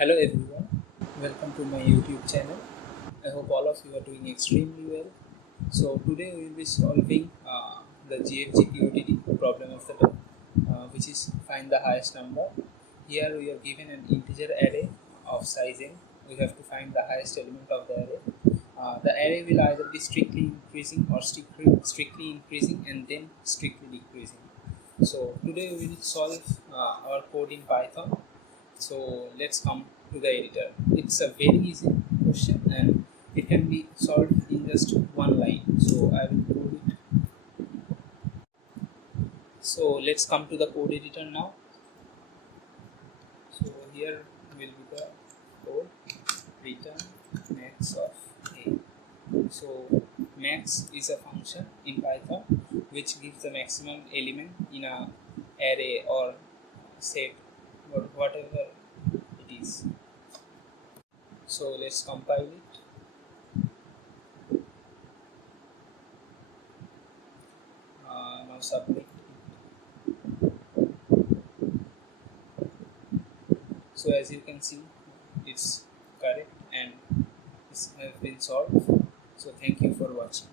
Hello everyone, welcome to my YouTube channel. I hope all of you are doing extremely well. So today we will be solving the GFG POTD problem of the day, which is find the highest number. Here we are given an integer array of size n. We have to find the highest element of the array. The array will either be strictly increasing or strictly increasing and then strictly decreasing. So today we will solve our code in Python. So let's come to the editor. It's a very easy question and it can be solved in just one line. So I will code it. So let's come to the code editor now. So here will be the code return max of a. So max is a function in Python which gives the maximum element in a array or set or whatever it is. So let's compile it. Now submit. So as you can see, it's correct and this has been solved. So thank you for watching.